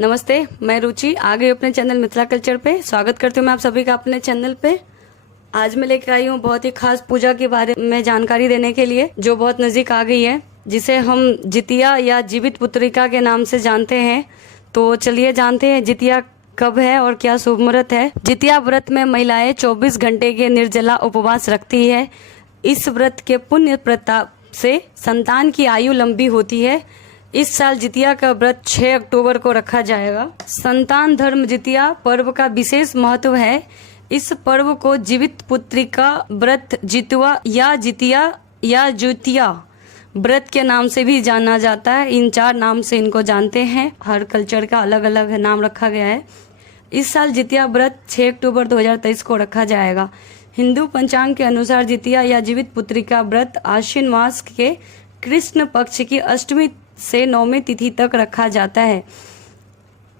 नमस्ते, मैं रुचि आ गई अपने चैनल मिथिला कल्चर पे। स्वागत करती हूँ मैं आप सभी का अपने चैनल पे। आज मैं लेकर आई हूँ बहुत ही खास पूजा के बारे में जानकारी देने के लिए, जो बहुत नजदीक आ गई है, जिसे हम जितिया या जीवित पुत्रिका के नाम से जानते हैं। तो चलिए जानते हैं जितिया कब है और क्या शुभ मुहूर्त है। जितिया व्रत में महिलाएं 24 घंटे के निर्जला उपवास रखती है। इस व्रत के पुण्य प्रताप से संतान की आयु लंबी होती है। इस साल जितिया का व्रत 6 अक्टूबर को रखा जाएगा। संतान धर्म जितिया पर्व का विशेष महत्व है। इस पर्व को जीवित पुत्रिका व्रत, जितवा या जितिया या जुतिया व्रत के नाम से भी जाना जाता है। इन 4 नाम से इनको जानते हैं। हर कल्चर का अलग अलग नाम रखा गया है। इस साल जितिया व्रत 6 अक्टूबर 2023 को रखा जाएगा। हिंदू पंचांग के अनुसार जितिया या जीवित पुत्रिका व्रत आश्विन मास के कृष्ण पक्ष की अष्टमी से 9वीं तिथि तक रखा जाता है।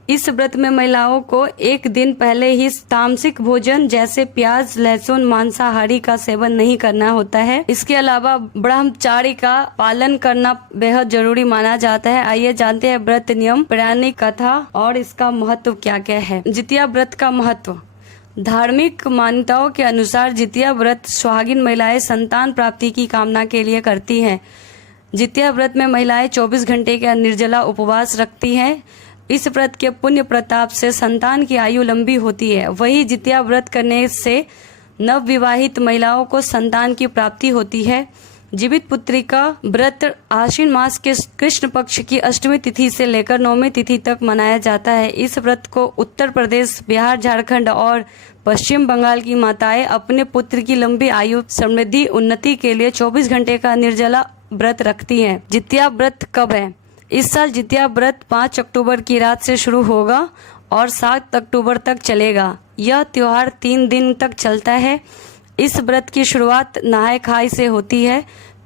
इस व्रत में महिलाओं को एक दिन पहले ही तामसिक भोजन जैसे प्याज, लहसुन, मांसाहारी का सेवन नहीं करना होता है। इसके अलावा ब्रह्मचारी का पालन करना बेहद जरूरी माना जाता है। आइए जानते हैं व्रत नियम, पौराणिक कथा और इसका महत्व क्या क्या है। जितिया व्रत का महत्व। धार्मिक मान्यताओं के अनुसार जितिया व्रत सुहागिन महिलाएं संतान प्राप्ति की कामना के लिए करती हैं। जितिया व्रत में महिलाएं 24 घंटे का निर्जला उपवास रखती हैं। इस व्रत के पुण्य प्रताप से संतान की आयु लंबी होती है। वही जितिया व्रत करने से नवविवाहित महिलाओं को संतान की प्राप्ति होती है। जीवित पुत्रिका व्रत आश्विन मास के कृष्ण पक्ष की अष्टमी तिथि से लेकर 9वीं तिथि तक मनाया जाता है। इस व्रत को उत्तर प्रदेश, बिहार, झारखंड और पश्चिम बंगाल की माताएं अपने पुत्र की लंबी आयु, समृद्धि, उन्नति के लिए 24 घंटे का निर्जला व्रत रखती हैं। जितिया व्रत कब है? इस साल जितिया व्रत 5 अक्टूबर की रात से शुरू होगा और 7 अक्टूबर तक चलेगा। यह त्योहार 3 दिन तक चलता है। इस व्रत की शुरुआत नहाय खाय से होती है।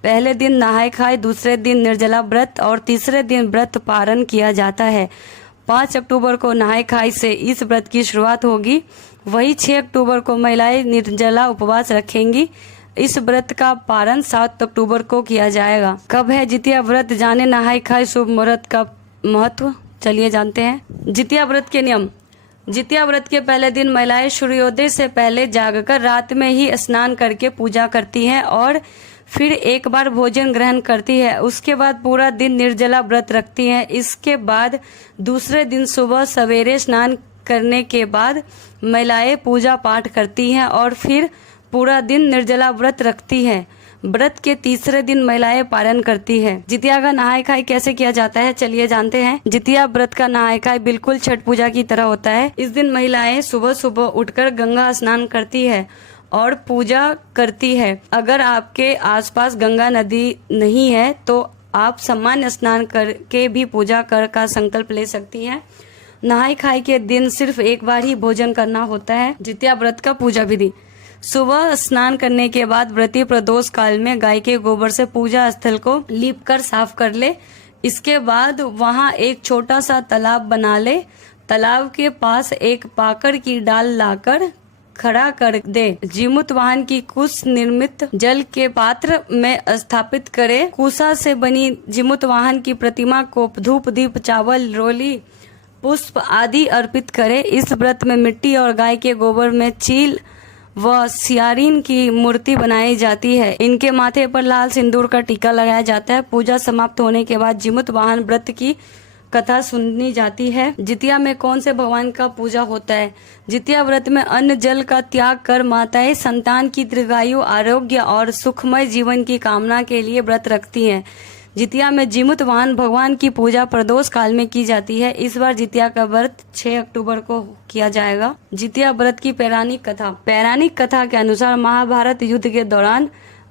पहले दिन नहाय खाय, दूसरे दिन निर्जला व्रत और तीसरे दिन व्रत पारण किया जाता है। 5 अक्टूबर को नहाय खाय से इस व्रत की शुरुआत होगी। वही 6 अक्टूबर को महिलाएं निर्जला उपवास रखेंगी। इस व्रत का पारण 7 अक्टूबर को किया जाएगा। कब है जितिया व्रत? जाने नहाय खाय शुभ मुहूर्त का महत्व, चलिए जानते हैं। जितिया व्रत के नियम। जितिया व्रत के पहले दिन महिलाएं सूर्योदय से पहले जागकर रात में ही स्नान करके पूजा करती हैं और फिर एक बार भोजन ग्रहण करती है। उसके बाद पूरा दिन निर्जला व्रत रखती हैं। इसके बाद दूसरे दिन सुबह सवेरे स्नान करने के बाद महिलाएं पूजा पाठ करती हैं और फिर पूरा दिन निर्जला व्रत रखती है। व्रत के तीसरे दिन महिलाएं पारण करती है। जितिया का नहाय खाय कैसे किया जाता है, चलिए जानते हैं। जितिया व्रत का नहाय खाय बिल्कुल छठ पूजा की तरह होता है। इस दिन महिलाएं सुबह सुबह उठकर गंगा स्नान करती है और पूजा करती है। अगर आपके आसपास गंगा नदी नहीं है तो आप सामान्य स्नान करके भी पूजा कर का संकल्प ले सकती हैं। नहाय खाय के दिन सिर्फ एक बार ही भोजन करना होता है। जितिया व्रत का पूजा विधि। सुबह स्नान करने के बाद व्रती प्रदोष काल में गाय के गोबर से पूजा स्थल को लीपकर साफ कर ले। इसके बाद वहां एक छोटा सा तालाब बना ले। तालाब के पास एक पाकर की डाल लाकर खड़ा कर दे। जीमूत वाहन की कुश निर्मित जल के पात्र में स्थापित करे। कुशा से बनी जीमूत वाहन की प्रतिमा को धूप, दीप, चावल, रोली, पुष्प आदि अर्पित करे। इस व्रत में मिट्टी और गाय के गोबर में चील व सियारीन की मूर्ति बनाई जाती है। इनके माथे पर लाल सिंदूर का टीका लगाया जाता है। पूजा समाप्त होने के बाद जीमूत वाहन व्रत की कथा सुननी जाती है। जितिया में कौन से भगवान का पूजा होता है? जितिया व्रत में अन्न जल का त्याग कर माताएं संतान की दीर्घायु, आरोग्य और सुखमय जीवन की कामना के लिए व्रत रखती हैं। जितिया में जीमूत वाहन भगवान की पूजा प्रदोष काल में की जाती है। इस बार जितिया का व्रत 6 अक्टूबर को किया जाएगा। जितिया व्रत की पौराणिक कथा। पौराणिक कथा के अनुसार महाभारत युद्ध के दौरान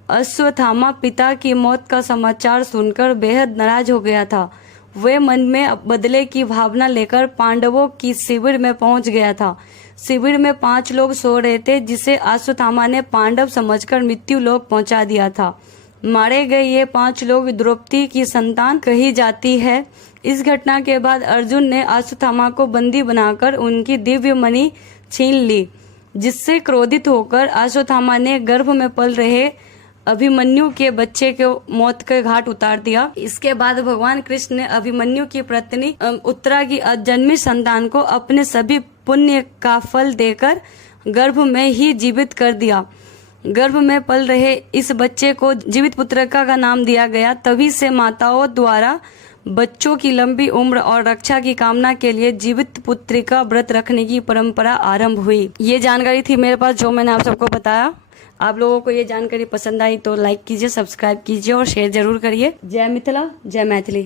अश्वत्थामा पिता की मौत का समाचार सुनकर बेहद नाराज हो गया था। वे मन में बदले की भावना लेकर पांडवों की शिविर में पहुंच गया था। शिविर में 5 लोग सो रहे थे, जिसे अश्वत्थामा ने पांडव समझकर मृत्यु लोक पहुंचा दिया था। मारे गए ये 5 लोग द्रौपदी की संतान कही जाती है। इस घटना के बाद अर्जुन ने अश्वत्थामा को बंदी बनाकर उनकी दिव्य मणि छीन ली, जिससे क्रोधित होकर अश्वत्थामा ने गर्भ में पल रहे अभिमन्यु के बच्चे को मौत के घाट उतार दिया। इसके बाद भगवान कृष्ण ने अभिमन्यु की पत्नी उत्तरा की अजन्मी संतान को अपने सभी पुण्य का फल देकर गर्भ में ही जीवित कर दिया। गर्भ में पल रहे इस बच्चे को जीवित पुत्रिका का नाम दिया गया। तभी से माताओं द्वारा बच्चों की लंबी उम्र और रक्षा की कामना के लिए जीवित पुत्रिका व्रत रखने की परंपरा आरंभ हुई। ये जानकारी थी मेरे पास जो मैंने आप सबको बताया। आप लोगों को ये जानकारी पसंद आई तो लाइक कीजिए, सब्सक्राइब कीजिए और शेयर जरूर करिए। जय मिथिला, जय मैथिली।